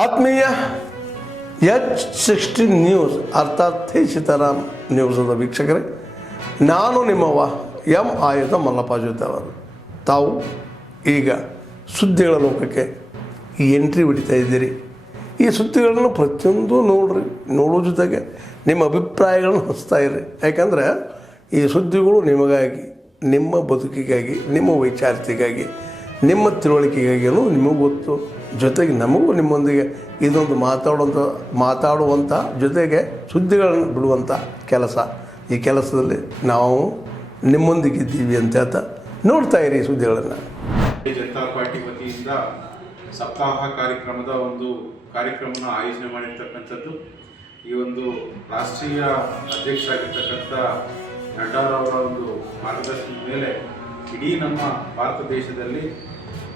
ಆತ್ಮೀಯ H16 news ಅರ್ಥಾತ್ ಸೀತಾರಾಮ್ ನ್ಯೂಸದ ವೀಕ್ಷಕರೇ, ನಾನು ನಿಮ್ಮವ ಎಂ ಆಯುಧ ಮಲ್ಲಪ್ಪ ಜೊತೆ ಅವರು. ತಾವು ಈಗ ಸುದ್ದಿಗಳ ಲೋಕಕ್ಕೆ ಎಂಟ್ರಿ ಹೊಡಿತಾ ಇದ್ದೀರಿ. ಈ ಸುದ್ದಿಗಳನ್ನು ಪ್ರತಿಯೊಂದು ನೋಡೋ ಜೊತೆಗೆ ನಿಮ್ಮ ಅಭಿಪ್ರಾಯಗಳನ್ನು ಹಚ್ತಾ ಇರ್ರಿ. ಯಾಕಂದರೆ ಈ ಸುದ್ದಿಗಳು ನಿಮಗಾಗಿ, ನಿಮ್ಮ ಬದುಕಿಗಾಗಿ, ನಿಮ್ಮ ವೈಚಾರಿಕೆಗಾಗಿ, ನಿಮ್ಮ ತಿಳುವಳಿಕೆಗಾಗಿಯೂ ನಿಮಗೂ ಗೊತ್ತು. ಜೊತೆಗೆ ನಮಗೂ ನಿಮ್ಮೊಂದಿಗೆ ಇದೊಂದು ಮಾತಾಡುವಂಥ ಜೊತೆಗೆ ಸುದ್ದಿಗಳನ್ನು ಬಿಡುವಂಥ ಕೆಲಸ. ಈ ಕೆಲಸದಲ್ಲಿ ನಾವು ನಿಮ್ಮೊಂದಿಗಿದ್ದೀವಿ ಅಂತ ಹೇಳ್ತಾ ನೋಡ್ತಾ ಇರಿ ಸುದ್ದಿಗಳನ್ನು. ಜನತಾ ಪಾರ್ಟಿ ವತಿಯಿಂದ ಸಪ್ತಾಹ ಕಾರ್ಯಕ್ರಮದ ಒಂದು ಕಾರ್ಯಕ್ರಮನ ಆಯೋಜನೆ ಮಾಡಿರ್ತಕ್ಕಂಥದ್ದು. ಈ ಒಂದು ರಾಷ್ಟ್ರೀಯ ಅಧ್ಯಕ್ಷರಾಗಿರ್ತಕ್ಕಂಥ ನಡ್ಡಾರವರ ಒಂದು ಮಾರ್ಗದರ್ಶನದ ಮೇಲೆ ಇಡೀ ನಮ್ಮ ಭಾರತ ದೇಶದಲ್ಲಿ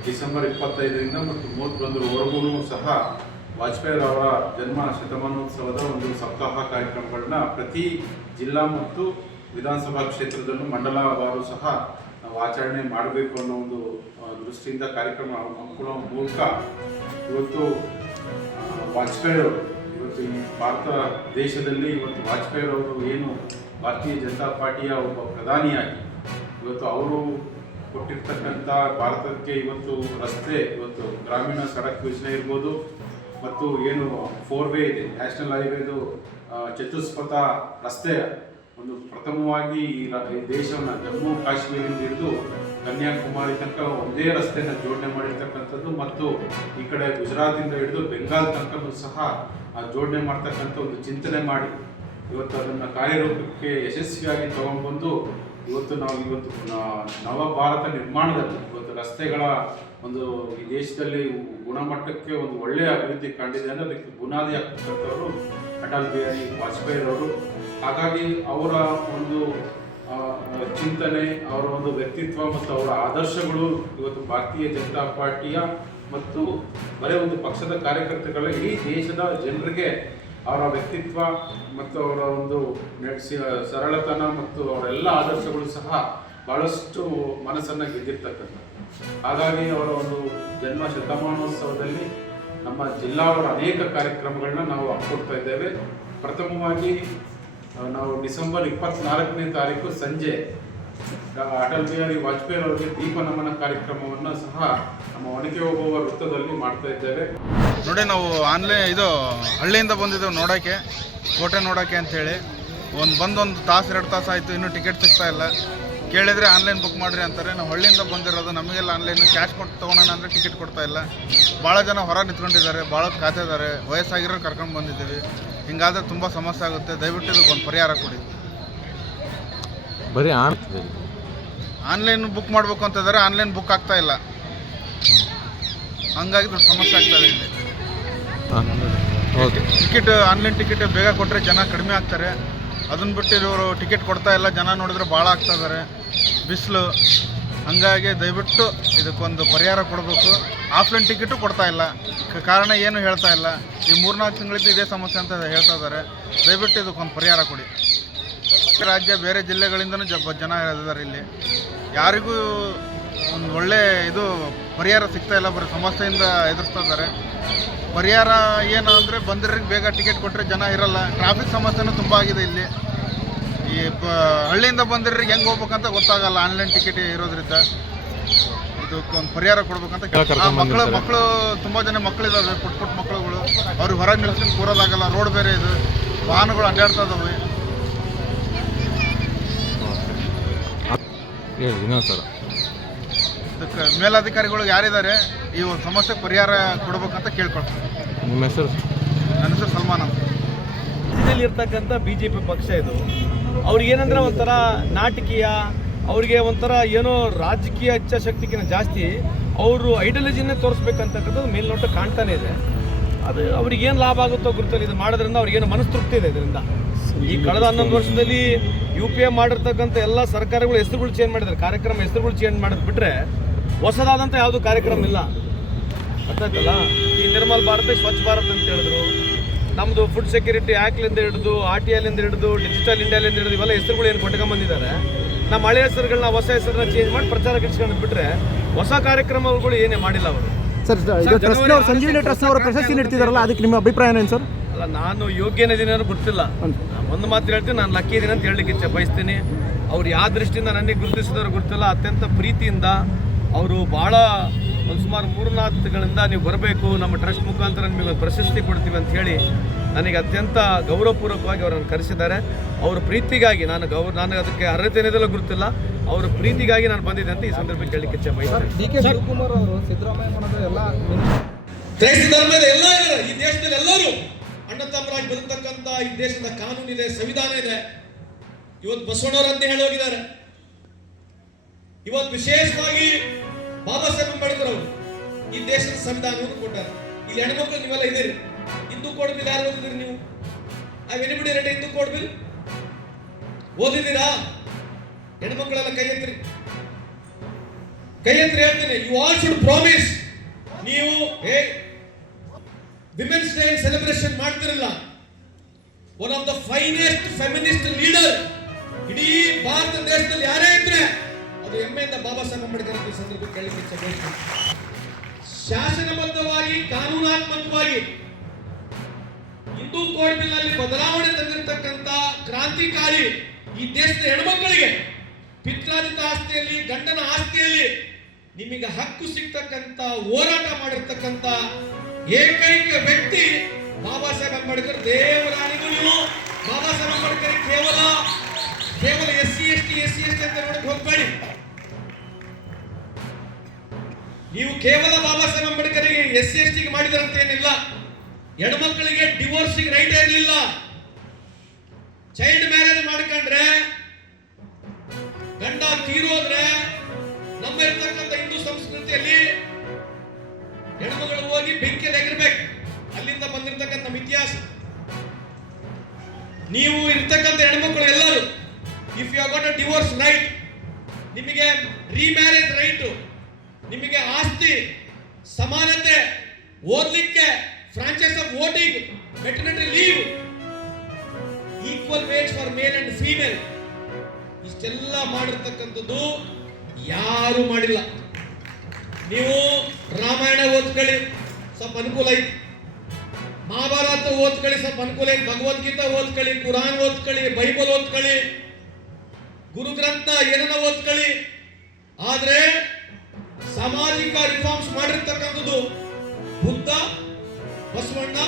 ಡಿಸೆಂಬರ್ 25ರಿಂದ ಮತ್ತು 31ರವರೆಗೂ ಸಹ ವಾಜಪೇಯಿ ಅವರ ಜನ್ಮ ಶತಮಾನೋತ್ಸವದ ಒಂದು ಸಪ್ತಾಹ ಕಾರ್ಯಕ್ರಮಗಳನ್ನ ಪ್ರತಿ ಜಿಲ್ಲಾ ಮತ್ತು ವಿಧಾನಸಭಾ ಕ್ಷೇತ್ರದಲ್ಲೂ ಮಂಡಲವಾರು ಸಹ ನಾವು ಆಚರಣೆ ಮಾಡಬೇಕು ಅನ್ನೋ ಒಂದು ದೃಷ್ಟಿಯಿಂದ ಕಾರ್ಯಕ್ರಮ ಹಮ್ಮಿಕೊಳ್ಳುವ ಮೂಲಕ ಇವತ್ತು ವಾಜಪೇಯಿ ಅವರು ಇವತ್ತು ಈ ಭಾರತ ದೇಶದಲ್ಲಿ ಇವತ್ತು ವಾಜಪೇಯಿ ಅವರು ಏನು ಭಾರತೀಯ ಜನತಾ ಪಾರ್ಟಿಯ ಒಬ್ಬ ಪ್ರಧಾನಿಯಾಗಿ ಇವತ್ತು ಅವರು ಕೊಟ್ಟಿರ್ತಕ್ಕಂಥ ಭಾರತಕ್ಕೆ ಇವತ್ತು ರಸ್ತೆ, ಇವತ್ತು ಗ್ರಾಮೀಣ ಸಡಕ್ ಯೋಜನೆ ಇರ್ಬೋದು, ಮತ್ತು ಏನು 4-ವೇ ಇದೆ ನ್ಯಾಷನಲ್ ಹೈವೇದು ಚತುಷ್ಪಥ ರಸ್ತೆ ಒಂದು ಪ್ರಥಮವಾಗಿ ಈ ದೇಶವನ್ನು ಜಮ್ಮು ಕಾಶ್ಮೀರದಿಂದ ಹಿಡಿದು ಕನ್ಯಾಕುಮಾರಿ ತನಕ ಒಂದೇ ರಸ್ತೆಯನ್ನು ಜೋಡಣೆ ಮಾಡಿರ್ತಕ್ಕಂಥದ್ದು, ಮತ್ತು ಈ ಕಡೆ ಗುಜರಾತಿಂದ ಹಿಡಿದು ಬೆಂಗಾಲ್ ತನಕನೂ ಸಹ ಜೋಡಣೆ ಮಾಡ್ತಕ್ಕಂಥ ಒಂದು ಚಿಂತನೆ ಮಾಡಿ ಇವತ್ತು ಅದನ್ನು ಕಾರ್ಯರೂಪಕ್ಕೆ ಯಶಸ್ವಿಯಾಗಿ ತಗೊಂಡ್ಬಂದು ಇವತ್ತು ನವ ಭಾರತ ನಿರ್ಮಾಣದಲ್ಲಿ ಇವತ್ತು ರಸ್ತೆಗಳ ಒಂದು ಈ ದೇಶದಲ್ಲಿ ಗುಣಮಟ್ಟಕ್ಕೆ ಒಂದು ಒಳ್ಳೆಯ ಅಭಿವೃದ್ಧಿ ಕಂಡಿದೆ ಅಂದರೆ ಅದಕ್ಕೆ ಬುನಾದಿ ಆಗ್ತಕ್ಕಂಥವರು ಅಟಲ್ ಬಿಹಾರಿ ವಾಜಪೇಯಿ ಅವರು. ಹಾಗಾಗಿ ಅವರ ಒಂದು ಚಿಂತನೆ, ಅವರ ಒಂದು ವ್ಯಕ್ತಿತ್ವ ಮತ್ತು ಅವರ ಆದರ್ಶಗಳು ಇವತ್ತು ಭಾರತೀಯ ಜನತಾ ಪಾರ್ಟಿಯ ಮತ್ತು ಬರೀ ಒಂದು ಪಕ್ಷದ ಕಾರ್ಯಕರ್ತಗಳ ಇಡೀ ದೇಶದ ಜನರಿಗೆ ಅವರ ವ್ಯಕ್ತಿತ್ವ ಮತ್ತು ಅವರ ಒಂದು ಸರಳತನ ಮತ್ತು ಅವರೆಲ್ಲ ಆದರ್ಶಗಳು ಸಹ ಬಹಳಷ್ಟು ಮನಸ್ಸನ್ನು ಗೆದ್ದಿರ್ತಕ್ಕಂಥ. ಹಾಗಾಗಿ ಅವರ ಒಂದು ಜನ್ಮ ಶತಮಾನೋತ್ಸವದಲ್ಲಿ ನಮ್ಮ ಜಿಲ್ಲಾವರ ಅನೇಕ ಕಾರ್ಯಕ್ರಮಗಳನ್ನ ನಾವು ಹಮ್ಮಿಕೊಡ್ತಾ ಇದ್ದೇವೆ. ಪ್ರಥಮವಾಗಿ ನಾವು ಡಿಸೆಂಬರ್ 24ನೇ ತಾರೀಕು ಸಂಜೆ ಅಟಲ್ ಬಿಹಾರಿ ವಾಜಪೇಯಿ ಅವರಿಗೆ ದೀಪ ನಮನ ಕಾರ್ಯಕ್ರಮವನ್ನು ಸಹ ನಮ್ಮ ಒನಕೆ ಓಬವ್ವ ವೃತ್ತದಲ್ಲಿ ಮಾಡ್ತಾ ಇದ್ದೇವೆ. ನೋಡಿ, ನಾವು ಆನ್ಲೈನ್ ಹಳ್ಳಿಯಿಂದ ಬಂದಿದ್ದೇವೆ ನೋಡೋಕ್ಕೆ, ಕೋಟೆ ನೋಡೋಕ್ಕೆ ಅಂಥೇಳಿ. ಒಂದು ತಾಸು 2 ತಾಸು ಆಯಿತು, ಇನ್ನೂ ಟಿಕೆಟ್ ಸಿಗ್ತಾ ಇಲ್ಲ. ಕೇಳಿದರೆ ಆನ್ಲೈನ್ ಬುಕ್ ಮಾಡಿರಿ ಅಂತಾರೆ. ನಾವು ಹಳ್ಳಿಯಿಂದ ಬಂದಿರೋದು, ನಮಗೆಲ್ಲ ಆನ್ಲೈನ್ ಕ್ಯಾಶ್ ಕೊಟ್ಟು ತೊಗೊಳೋಣ ಅಂದರೆ ಟಿಕೆಟ್ ಕೊಡ್ತಾ ಇಲ್ಲ. ಭಾಳ ಜನ ಹೊರ ನಿಂತ್ಕೊಂಡಿದ್ದಾರೆ, ಭಾಳ ಕಾಯ್ತಿದ್ದಾರೆ. ವಯಸ್ಸಾಗಿರೋರು ಕರ್ಕೊಂಡು ಬಂದಿದ್ದೀವಿ. ಹಿಂಗಾದರೆ ತುಂಬ ಸಮಸ್ಯೆ ಆಗುತ್ತೆ. ದಯವಿಟ್ಟು ಇದಕ್ಕೊಂದು ಪರಿಹಾರ ಕೊಡಿ. ಬರೀ ಆನ್ಲೈನ್ ಬುಕ್ ಮಾಡಬೇಕು ಅಂತಿದ್ದಾರೆ, ಆನ್ಲೈನ್ ಬುಕ್ ಆಗ್ತಾ ಇಲ್ಲ. ಹಂಗಾಗಿ ದೊಡ್ಡ ಸಮಸ್ಯೆ ಆಗ್ತದೆ ಇಲ್ಲಿ. ಓಕೆ, ಆನ್ಲೈನ್ ಟಿಕೆಟ್ ಬೇಗ ಕೊಟ್ಟರೆ ಜನ ಕಡಿಮೆ ಆಗ್ತಾರೆ. ಅದನ್ನು ಬಿಟ್ಟು ಇವರು ಟಿಕೆಟ್ ಕೊಡ್ತಾ ಇಲ್ಲ. ಜನ ನೋಡಿದ್ರೆ ಭಾಳ ಆಗ್ತಾ ಇದ್ದಾರೆ, ಬಿಸಿಲು. ಹಂಗಾಗಿ ದಯವಿಟ್ಟು ಇದಕ್ಕೊಂದು ಪರಿಹಾರ ಕೊಡಬೇಕು. ಆಫ್ಲೈನ್ ಟಿಕೆಟು ಕೊಡ್ತಾ ಇಲ್ಲ, ಕಾರಣ ಏನು ಹೇಳ್ತಾ ಇಲ್ಲ. ಈ 3-4 ತಿಂಗಳಿಂದ ಇದೇ ಸಮಸ್ಯೆ ಅಂತ ಹೇಳ್ತಾ ಇದ್ದಾರೆ. ದಯವಿಟ್ಟು ಇದಕ್ಕೊಂದು ಪರಿಹಾರ ಕೊಡಿ. ರಾಜ್ಯ ಬೇರೆ ಜಿಲ್ಲೆಗಳಿಂದನೂ ಜನ ಇದ್ದಾರೆ ಇಲ್ಲಿ. ಯಾರಿಗೂ ಒಂದು ಒಳ್ಳೆ ಪರಿಹಾರ ಸಿಗ್ತಾ ಇಲ್ಲ, ಬರೀ ಸಮಸ್ಯೆಯಿಂದ ಎದುರಿಸ್ತಾ ಇದ್ದಾರೆ. ಪರಿಹಾರ ಏನು ಅಂದರೆ ಬಂದಿರೋರಿಗೆ ಬೇಗ ಟಿಕೆಟ್ ಕೊಟ್ಟರೆ ಜನ ಇರಲ್ಲ. ಟ್ರಾಫಿಕ್ ಸಮಸ್ಯೆನೂ ತುಂಬ ಆಗಿದೆ ಇಲ್ಲಿ. ಈ ಹಳ್ಳಿಯಿಂದ ಬಂದಿರೋರಿಗೆ ಹೆಂಗೆ ಹೋಗ್ಬೇಕಂತ ಗೊತ್ತಾಗಲ್ಲ ಆನ್ಲೈನ್ ಟಿಕೆಟ್ ಇರೋದ್ರಿಂದ. ಇದಕ್ಕೊಂದು ಪರಿಹಾರ ಕೊಡ್ಬೇಕಂತ ಮಕ್ಕಳು ತುಂಬ ಜನ ಮಕ್ಕಳಿದ್ದಾವೆ, ಪುಟ್ಟ ಮಕ್ಕಳುಗಳು. ಅವ್ರಿಗೆ ಹೊರಗೆ ನಿಲ್ಸ್ಕೊಂಡು ಕೂರೋದಾಗಲ್ಲ, ರೋಡ್ ಬೇರೆ ಇದು, ವಾಹನಗಳು ಅಡ್ಡಾಡ್ತಾ ಇದ್ದಾವೆ. ಸರ್, ಇದಕ್ಕೆ ಮೇಲಧಿಕಾರಿಗಳು ಯಾರಿದ್ದಾರೆ ಈ ಒಂದು ಸಮಸ್ಯೆಗೆ ಪರಿಹಾರ ಕೊಡಬೇಕಂತ ಕೇಳ್ಕೊಳ್ತಾರೆ. ನಿಮ್ಮ ಹೆಸರು? ನನ್ನ ಹೆಸರು ಸಲ್ಮಾನ್ ಅಂತ. ರಾಜ್ಯದಲ್ಲಿ ಇರ್ತಕ್ಕಂಥ BJP ಪಕ್ಷ ಇದು. ಅವ್ರಿಗೇನಂದ್ರೆ ಒಂಥರ ನಾಟಕೀಯ, ಅವ್ರಿಗೆ ಒಂಥರ ಏನೋ ರಾಜಕೀಯ ಇಚ್ಛಾಶಕ್ತಿಗಿಂತ ಜಾಸ್ತಿ ಅವರು ಐಡಿಯಾಲಜಿನೇ ತೋರಿಸ್ಬೇಕಂತಕ್ಕಂಥದ್ದು ಮೇಲ್ನೋಟ ಕಾಣ್ತಾನೆ ಇದೆ. ಅದು ಅವ್ರಿಗೇನು ಲಾಭ ಆಗುತ್ತೋ ಗುರುತಲ್ಲಿ ಇದು ಮಾಡೋದ್ರಿಂದ ಅವ್ರಿಗೇನು ಮನಸ್ತೃಪ್ತಿ ಇದೆ ಇದರಿಂದ. ಈ ಕಳೆದ 11 ವರ್ಷದಲ್ಲಿ UPA ಮಾಡಿರ್ತಕ್ಕಂಥ ಎಲ್ಲ ಸರ್ಕಾರಗಳು ಹೆಸರುಗಳು ಚೇಂಜ್ ಮಾಡಿದ್ದಾರೆ, ಕಾರ್ಯಕ್ರಮ ಹೆಸರುಗಳು ಚೇಂಜ್ ಮಾಡೋದು ಬಿಟ್ಟರೆ ಹೊಸದಾದಂಥ ಯಾವುದೂ ಕಾರ್ಯಕ್ರಮ ಇಲ್ಲ. ಅರ್ಥ ಆಯ್ತಲ್ಲ? ಈ ನಿರ್ಮಲ್ ಭಾರತ, ಸ್ವಚ್ಛ ಭಾರತ್ ಅಂತ ಹೇಳಿದ್ರು. ನಮ್ಮದು ಫುಡ್ ಸೆಕ್ಯೂರಿಟಿ ಆ್ಯಕ್ಟ್ಲಿಂದ ಹಿಡಿದು RTIಲಿಂದ ಹಿಡಿದು ಡಿಜಿಟಲ್ ಇಂಡಿಯಾಲಿಂದ ಹಿಡಿದು ಇವೆಲ್ಲ ಹೆಸರುಗಳು ಏನು ಕೊಟ್ಕೊಂಡ್ಬಂದಿದ್ದಾರೆ. ನಮ್ಮ ಹಳೆ ಹೆಸರುಗಳನ್ನ ಹೊಸ ಹೆಸರನ್ನ ಚೇಂಜ್ ಮಾಡಿ ಪ್ರಚಾರ ಗಿಡಿಸ್ಕೊಂಡು ಬಿಟ್ಟರೆ ಹೊಸ ಕಾರ್ಯಕ್ರಮಗಳು ಏನೇ ಮಾಡಿಲ್ಲ ಅವರು. ಸರ್ ಇದು ಟ್ರಸ್ಟ್ನವ್ರು ಸಂಜೀವಿನಿ ಟ್ರಸ್ಟ್ನವರು ಪ್ರಶಸ್ತಿ ನೀಡ್ತಿದಾರಲ್ಲ ಅದಕ್ಕೆ ನಿಮ್ಮ ಅಭಿಪ್ರಾಯ ಏನು ಸರ್? ಅಲ್ಲ, ನಾನು ಯೋಗ್ಯನಿದ್ದೀನಿ ಅನ್ನೋ ಗೊತ್ತಿಲ್ಲ. ಒಂದು ಮಾತು ಹೇಳ್ತೀನಿ, ನಾನು ಲಕ್ಕಿ ಇದ್ದೀನಿ ಅಂತ ಹೇಳಲಿಕ್ಕೆ ಇಚ್ಛೆ ಬಯಸ್ತೀನಿ. ಅವ್ರು ಯಾವ ದೃಷ್ಟಿಯಿಂದ ನನಗೆ ಗುರುತಿಸಿದವರು ಗೊತ್ತಿಲ್ಲ. ಅತ್ಯಂತ ಪ್ರೀತಿಯಿಂದ ಅವರು ಭಾಳ ಒಂದು ಸುಮಾರು 3-4 ತಿಂಗಳಿಂದ ನೀವು ಬರಬೇಕು, ನಮ್ಮ ಟ್ರಸ್ಟ್ ಮುಖಾಂತರ ನಿಮಗೆ ಒಂದು ಪ್ರಶಸ್ತಿ ಕೊಡ್ತೀವಿ ಅಂತ ಹೇಳಿ ನನಗೆ ಅತ್ಯಂತ ಗೌರವಪೂರ್ವಕವಾಗಿ ಅವರನ್ನು ಕರೆಸಿದ್ದಾರೆ. ಅವರ ಪ್ರೀತಿಗಾಗಿ ನನಗೆ ಅದಕ್ಕೆ ಅರ್ಹತೆ ಏನಿದೆಲ್ಲ ಗೊತ್ತಿಲ್ಲ. ಅವರ ಪ್ರೀತಿಗಾಗಿ ನಾನು ಬಂದಿದ್ದೆ ಅಂತ ಈ ಸಂದರ್ಭಕ್ಕೆ ಹೇಳಲಿಕ್ಕೆ ಇಚ್ಛೆ ಬಯಸ್ತೀನಿ. ಡಿ ಕೆ ಶಿವಕುಮಾರ್ ಅವರು ಸಿದ್ದರಾಮಯ್ಯ ಮಾಡೋದು ಎಲ್ಲ ಕ್ರೈಸ್ತ ಧರ್ಮದ ಎಲ್ಲ ಇದ್ದಾರೆ ಈ ದೇಶದಲ್ಲಿ. ಎಲ್ಲರೂ ಅಣ್ಣ ತಮ್ಮರಾಗಿ ಬದುಕತಕ್ಕಂಥ ಈ ದೇಶದ ಕಾನೂನಿದೆ, ಸಂವಿಧಾನ ಇದೆ. ಇವತ್ತು ಬಸವಣ್ಣವರಂತೆ ಹೇಳೋಗಿದ್ದಾರೆ. ಇವತ್ತು ವಿಶೇಷವಾಗಿ ಬಾಬಾ ಸಾಹೇಬ್ ಅಂಬೇಡ್ಕರ್ ಅವರು ಈ ದೇಶದ ಸಂವಿಧಾನವನ್ನು ಕೊಟ್ಟಾರೆ. ಇಲ್ಲಿ ಹೆಣ್ಮಕ್ಳು ನೀವೆಲ್ಲ ಇದ್ದೀರಿ. ಹಿಂದೂ ಕೋಡ್ ಬಿಲ್ ಯಾರು ಓದಿದಿರಿ ನೀವು? Anybody ready Hindu code bill ಓದಿದ್ದೀರಾ? ಹೆಣ್ಮಕ್ಳೆಲ್ಲ ಕೈ ಎತ್ತಿರಿ, ಕೈ ಎತ್ತಿರಿ. ಹೇಳ್ತೀನಿ, ಯು ಆಲ್ ಶುಡ್ ಪ್ರಾಮಿಸ್. ನೀವು ವಿಮೆನ್ಸ್ ಡೇ ಸೆಲೆಬ್ರೇಷನ್ ಮಾಡ್ತಿರಲ್ಲ, one of the finest feminist leader ಇಡೀ ಭಾರತ ದೇಶದಲ್ಲಿ ಯಾರೇ ಇದ್ರೆ ಅದು ಹೆಮ್ಮೆಯಿಂದ ಬಾಬಾ ಸಾಹೇಬ್ ಅಂಬೇಡ್ಕರ್ ಈ ಸಂದರ್ಭಕ್ಕೆ ಕೇಳಲಿಕ್ಕೆ ಇಚ್ಛೆ. ಶಾಸನಬದ್ಧವಾಗಿ ಕಾನೂನಾತ್ಮಕವಾಗಿ ಹಿಂದೂ ಕೋಡ್ ಬಿಲ್ ನಲ್ಲಿ ಬದಲಾವಣೆ ತಂದಿರತಕ್ಕಂತ ಕ್ರಾಂತಿಕಾರಿ ಈ ದೇಶದ ಹೆಣ್ಮಕ್ಕಳಿಗೆ ಪಿತ್ರಾರ್ಜಿತ ಆಸ್ತಿಯಲ್ಲಿ, ಗಂಡನ ಆಸ್ತಿಯಲ್ಲಿ ನಿಮಗೆ ಹಕ್ಕು ಸಿಗ್ತಕ್ಕಂತ ಹೋರಾಟ ಮಾಡಿರ್ತಕ್ಕಂತ ಏಕೈಕ ವ್ಯಕ್ತಿ ಬಾಬಾ ಸಾಹೇಬ್ ಅಂಬೇಡ್ಕರ್. ದೇವರಾಣಿಗಳು ನೀವು ಬಾಬಾ ಸಾಹೇಬ್ ಅಂಬೇಡ್ಕರ್ ಕೇವಲ SC ST ಅಂತ ನೋಡಕ್ ಹೋಗ್ಬೇಡಿ. ನೀವು ಕೇವಲ ಬಾಬಾ ಸಾಹೇಬ್ ಅಂಬೇಡ್ಕರ್ಗೆ SC ST ಮಾಡಿದಾರಂತ ಏನಿಲ್ಲ. ಹೆಣ್ಮಕ್ಳಿಗೆ ಡಿವೋರ್ಸಿಗೆ ರೈಟ್ ಇರಲಿಲ್ಲ. ಚೈಲ್ಡ್ ಮ್ಯಾರೇಜ್ ಮಾಡ್ಕೊಂಡ್ರೆ, ಗಂಡ ತೀರೋದ್ರೆ ನಮ್ಮ ಇರ್ತಕ್ಕಂಥ ಹಿಂದೂ ಸಂಸ್ಕೃತಿಯಲ್ಲಿ ಹೆಣ್ಮಗಳು ಹೋಗಿ ಬೆಂಕಿಯಲ್ಲಿ ಎಗರ್ಬೇಕು. ಅಲ್ಲಿಂದ ಬಂದಿರತಕ್ಕಂಥ ನಮ್ಮ ಇತಿಹಾಸ. ನೀವು ಇರ್ತಕ್ಕಂಥ ಹೆಣ್ಮಕ್ಳು ಎಲ್ಲರೂ if you got a divorce right, ನಿಮಗೆ ರೀಮ್ಯಾರೇಜ್ ರೈಟ್, ನಿಮಗೆ ಆಸ್ತಿ, ಸಮಾನತೆ, ಓದ್ಲಿಕ್ಕೆ, franchise of voting, maternity leave, equal wage for male and female, ಇಷ್ಟೆಲ್ಲ ಮಾಡಿರ್ತಕ್ಕಂಥದ್ದು ಯಾರು ಮಾಡಿಲ್ಲ. ನೀವು ರಾಮಾಯಣ ಓದ್ಕೊಳ್ಳಿ, ಸ್ವಲ್ಪ ಅನುಕೂಲ ಐತಿ. ಮಹಾಭಾರತ ಓದ್ಕೊಳ್ಳಿ, ಸ್ವಲ್ಪ ಅನುಕೂಲ ಐತಿ. ಭಗವದ್ಗೀತಾ ಓದ್ಕೊಳ್ಳಿ, ಕುರಾನ್ ಓದ್ಕೊಳ್ಳಿ, ಬೈಬಲ್ ಓದ್ಕೊಳ್ಳಿ, ಗುರು ಗ್ರಂಥ ಏನನ್ನ ಓದ್ಕೊಳ್ಳಿ. ಆದ್ರೆ ಸಾಮಾಜಿಕ ರಿಫಾರ್ಮ್ಸ್ ಮಾಡಿರ್ತಕ್ಕಂಥದ್ದು ಬುದ್ಧ, ಬಸವಣ್ಣ,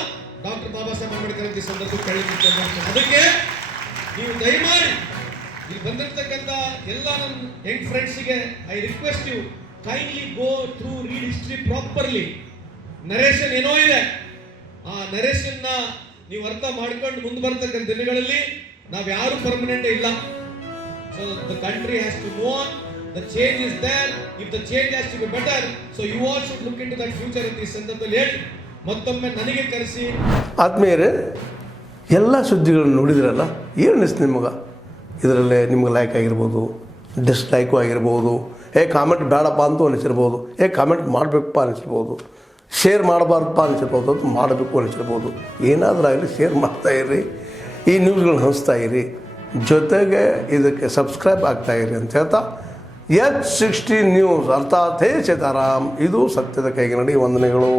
ಡಾಕ್ಟರ್ ಬಾಬಾ ಸಾಹೇಬ್ ಅಂಬೇಡ್ಕರ್ ಅಂತ ಸಂದರ್ಭ ಕೇಳಿಕ್ಕೆ. ಅದಕ್ಕೆ ನೀವು ದಯಮಾಡಿ ಇಲ್ಲಿ ಬಂದಿರತಕ್ಕಂಥ ಎಲ್ಲ ನನ್ನ ಯಂಗ್ ಫ್ರೆಂಡ್ಸ್ಗೆ I request you kindly go through read history properly. Narration ಏನೋ ಇದೆ, ಆ ನರೇಷನ್ನ ನೀವು ಅರ್ಥ ಮಾಡ್ಕೊಂಡು ಮುಂದೆ ಬರ್ತಕ್ಕಂಥ ದಿನಗಳಲ್ಲಿ ನಾವು ಯಾರು ಪರ್ಮನೆಂಟ್ ಇಲ್ಲ. So the country has to move on. The change is there. If the change has to be better, so you all should look into that future in this ಸಂದರ್ಭದಲ್ಲಿ ಹೇಳಿ ಮತ್ತೊಮ್ಮೆ ನನಗೆ ಕರೆಸಿ. ಆತ್ಮೀಯರೇ, ಎಲ್ಲ ಸುದ್ದಿಗಳನ್ನು ನೋಡಿದ್ರಲ್ಲ, ಏನು ಅನಿಸ್ತು ನಿಮಗೆ? ಇದರಲ್ಲೇ ನಿಮ್ಗೆ ಲೈಕ್ ಆಗಿರ್ಬೋದು, ಡಿಸ್ಲೈಕು ಆಗಿರ್ಬೋದು, ಕಾಮೆಂಟ್ ಬೇಡಪ್ಪ ಅಂತೂ ಅನಿಸಿರ್ಬೋದು, ಕಾಮೆಂಟ್ ಮಾಡಬೇಕಪ್ಪ ಅನಿಸಿರ್ಬೋದು, ಶೇರ್ ಮಾಡಬಾರ್ದಪ್ಪ ಅನಿಸಿರ್ಬೋದು, ಅದು ಮಾಡಬೇಕು ಅನಿಸಿರ್ಬೋದು. ಏನಾದರೂ ಆಗಲಿ ಶೇರ್ ಮಾಡ್ತಾಯಿರಿ, ಈ ನ್ಯೂಸ್ಗಳನ್ನ ಹಂಚ್ತಾಯಿರಿ, ಜೊತೆಗೆ ಇದಕ್ಕೆ ಸಬ್ಸ್ಕ್ರೈಬ್ ಆಗ್ತಾಯಿರಿ ಅಂತ ಹೇಳ್ತಾ H16 ನ್ಯೂಸ್ ಅರ್ಥಾತ್ ಹೇ ಸೀತಾರಾಮ್, ಇದು ಸತ್ಯದ ಕೈಗೆ ನಡಿ. ವಂದನೆಗಳು.